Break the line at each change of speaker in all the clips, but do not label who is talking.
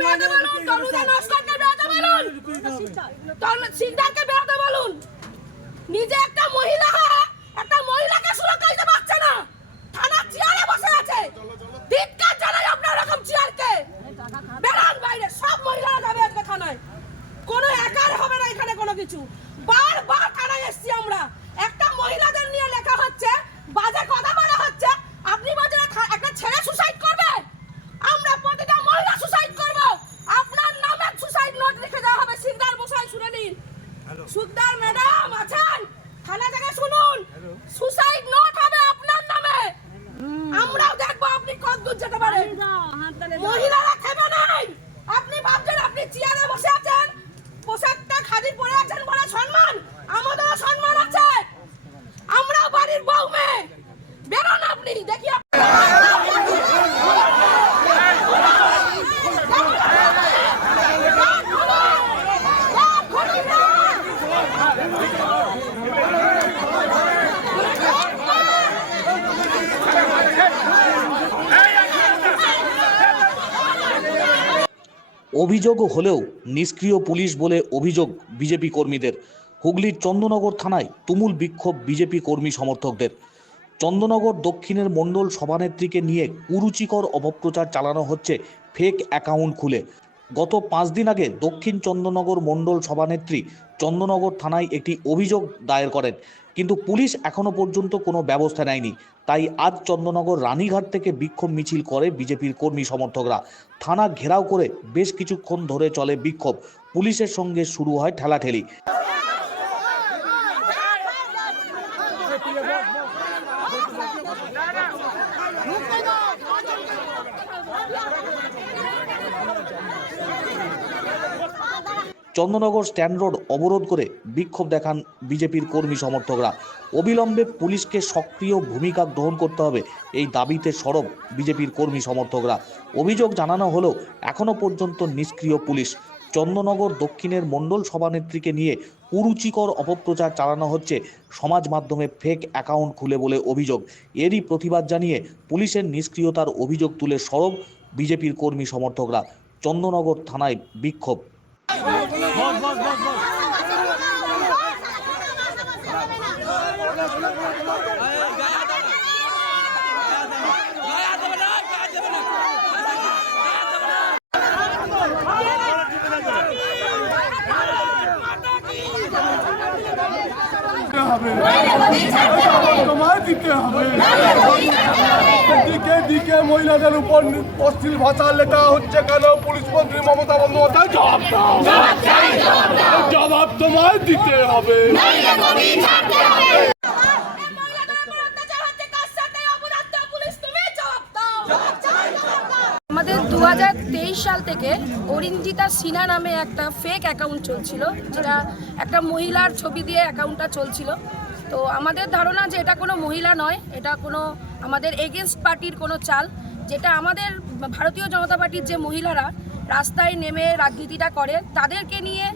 বেরোতে বলুন তনুজা নস্করকে বেরোতে বলুন। সিকদারকে বেরোতে বলুন। নিজে একটা মহিলা একটা মহিলাকে সুরক্ষা দিতে পারছে না। থানার চেয়ারে বসে আছে। ধিক্কার জানাই আপনার এরকম চেয়ারকে। বেরান বাইরে সব মহিলারা যাবে আজকে থানায়। কোনো একার হবে না এখানে কোনো কিছু। বারবার থানায় এসছি আমরা। একটা মহিলাদের নিয়ে লেখা হচ্ছে বাজে কথা বলা হচ্ছে আপনি বাজারে একটা ছেলে সুসাইড করবে আমরা প্রতিটা মহিলা সুসাইড করব আপনার নামে সুসাইড নোট লিখে দেওয়া হবে সিকদার বসাই শুনে নিন সুকদার ম্যাডাম আছেন থানা থেকে শুনুন সুসাইড নোট হবে আপনার নামে আমরাও দেখব আপনি কত দূর যেতে পারে? মহিলারা থেমে নাই। আপনি ভাবছেন আপনি চেয়ারে বসে আছেন পোশাকটা খাদি পরে আছেন বলে সম্মান আমাদেরও সম্মান আছে আমরাও বাড়ির বউ মেয়ে বেরোন আপনি দেখি আপ-
অভিযোগ হলেও নিষ্ক্রিয় পুলিশ বলে অভিযোগ বিজেপি কর্মীদের। হুগলির চন্দ্রনগর থানায় তুমুল বিক্ষোভ বিজেপি কর্মী সমর্থকদের। চন্দ্রনগর দক্ষিণের মণ্ডল সভানেত্রীকে নিয়ে কুরুচিকর অপপ্রচার চালানো হচ্ছে ফেক অ্যাকাউন্ট খুলে। গত পাঁচ দিন আগে দক্ষিণ চন্দ্রনগর মণ্ডল সভানেত্রী চন্দ্রনগর থানায় একটি অভিযোগ দায়ের করেন। কিন্তু পুলিশ এখনও পর্যন্ত কোনো ব্যবস্থা নেয়নি। তাই আজ চন্দ্রনগর রানীঘাট থেকে বিক্ষোভ মিছিল করে বিজেপির কর্মী সমর্থকরা। থানা ঘেরাও করে বেশ কিছুক্ষণ ধরে চলে বিক্ষোভ। পুলিশের সঙ্গে শুরু হয় ঠেলাঠেলি। চন্দ্রনগর স্ট্যান্ড রোড অবরোধ করে বিক্ষোভ দেখান বিজেপির কর্মী সমর্থকরা। অবিলম্বে পুলিশকে সক্রিয় ভূমিকা গ্রহণ করতে হবে এই দাবিতে সরব বিজেপির কর্মী সমর্থকরা। অভিযোগ জানানো হলেও এখনও পর্যন্ত নিষ্ক্রিয় পুলিশ। চন্দ্রনগর দক্ষিণের মণ্ডল সভানেত্রীকে নিয়ে কুরুচিকর অপপ্রচার চালানো হচ্ছে। সমাজ মাধ্যমে ফেক অ্যাকাউন্ট খুলে বলে অভিযোগ। এরই প্রতিবাদ জানিয়ে পুলিশের নিষ্ক্রিয়তার অভিযোগ তুলে সরব বিজেপির কর্মী সমর্থকরা। চন্দ্রনগর থানায় বিক্ষোভ।
হবে দিতে হবে। দিকে দিকে মহিলাদের উপর অশ্লীল ভাষা লেখা হচ্ছে কেন? পুলিশ মন্ত্রী মমতা বন্দ্যোপাধ্যায় জবাব দাও। জবাব তোমায় দিতে হবে।
আমাদের দু হাজার তেইশ সাল থেকে অরিঞ্জিতা সিনহা নামে একটা ফেক অ্যাকাউন্ট চলছিল, যেটা একটা মহিলার ছবি দিয়ে অ্যাকাউন্টটা চলছিল। তো আমাদের ধারণা যে এটা কোনো মহিলা নয়, এটা কোনো আমাদের এগেনস্ট পার্টির কোনো চাল, যেটা আমাদের ভারতীয় জনতা পার্টির যে মহিলারা রাস্তায় নেমে রাজনীতিটা করে, তাদেরকে নিয়ে,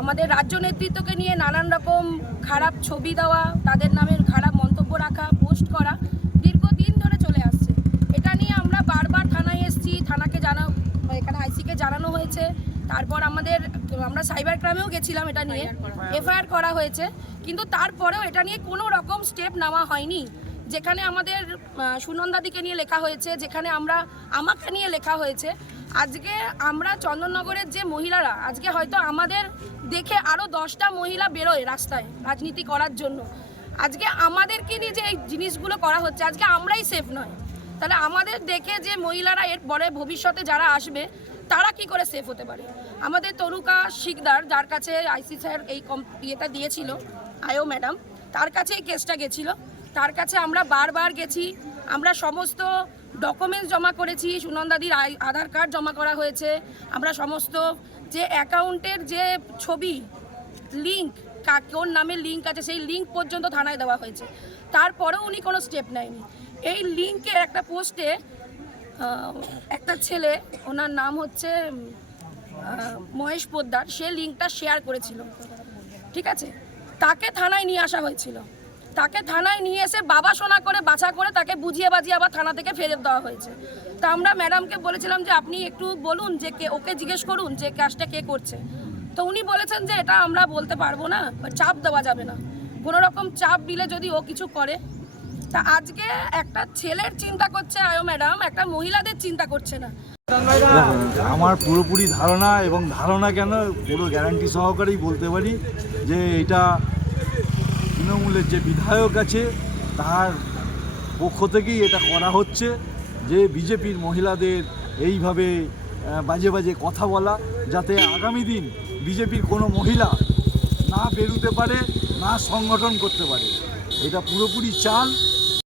আমাদের রাজ্য নেতৃত্বকে নিয়ে নানান রকম খারাপ ছবি দেওয়া, তাদের নামের খারাপ মন্তব্য রাখা, পোস্ট করা, দীর্ঘদিন ধরে চলে আসছে এটা নিয়ে আমরা বারবার থানায় এসেছি থানাকে জানা এখানে আইসিকে জানানো হয়েছে। তারপর আমাদের আমরা সাইবার ক্রাইমেও গেছিলাম এটা নিয়ে। এফআইআর করা হয়েছে। কিন্তু তারপরেও এটা নিয়ে কোনো রকম স্টেপ নেওয়া হয়নি। যেখানে আমাদের সুনন্দাদিকে নিয়ে লেখা হয়েছে যেখানে আমরা আমাকে নিয়ে লেখা হয়েছে। আজকে আমরা চন্দননগরের যে মহিলারা আজকে হয়তো আমাদের দেখে আরও দশটা মহিলা বেরোয় রাস্তায় রাজনীতি করার জন্য। আজকে আমাদেরকে নিয়ে যে এই জিনিসগুলো করা হচ্ছে আজকে আমরাই সেফ নয়। তাহলে আমাদের দেখে যে মহিলারা এর পরে ভবিষ্যতে যারা আসবে, তারা কি করে সেফ হতে পারে? আমাদের তরুকা শিকদার, যার কাছে আইসি স্যার এই কম ইয়েটা দিয়েছিল, আয়ো ম্যাডাম, তার কাছে এই কেসটা গেছিল। তার কাছে আমরা বারবার গেছি, আমরা সমস্ত ডকুমেন্টস জমা করেছি সুনন্দাদির আধার কার্ড জমা করা হয়েছে, আমরা সমস্ত যে অ্যাকাউন্টের যে ছবি লিঙ্ক কোন নামে লিঙ্ক আছে, সেই লিঙ্ক পর্যন্ত থানায় দেওয়া হয়েছে। তারপরেও উনি কোনো স্টেপ নেয়নি। এই লিঙ্কের একটা পোস্টে একটা ছেলে, ওনার নাম হচ্ছে মহেশ পোদ্দার, সে লিঙ্কটা শেয়ার করেছিল। ঠিক আছে? তাকে থানায় নিয়ে আসা হয়েছিল। তাকে থানায় নিয়ে এসে বাবা শোনা করে বাছা করে তাকে বুঝিয়ে বাজিয়ে আবার থানা থেকে ফেরত দেওয়া হয়েছে। তা আমরা ম্যাডামকে বলেছিলাম যে, আপনি একটু বলুন যে কে, ওকে জিজ্ঞেস করুন যে কাজটা কে করছে। তো উনি বলেছেন যে, এটা আমরা বলতে পারব না, চাপ দেওয়া যাবে না। কোনো রকম চাপ দিলে যদি ও কিছু করে তা আজকে একটা ছেলের চিন্তা করছে আয়ো ম্যাডাম, একটা মহিলাদের চিন্তা করছে না।
আমার পুরোপুরি ধারণা এবং ধারণা কেন পুরো গ্যারান্টি সহকারেই বলতে পারি যে এটা তৃণমূলের যে বিধায়ক আছে, তার পক্ষ থেকেই এটা করা হচ্ছে যে বিজেপির মহিলাদের এইভাবে বাজে বাজে কথা বলা যাতে আগামী দিন বিজেপির কোনো মহিলা না বেরুতে পারে, না সংগঠন করতে পারে। এটা পুরোপুরি চাল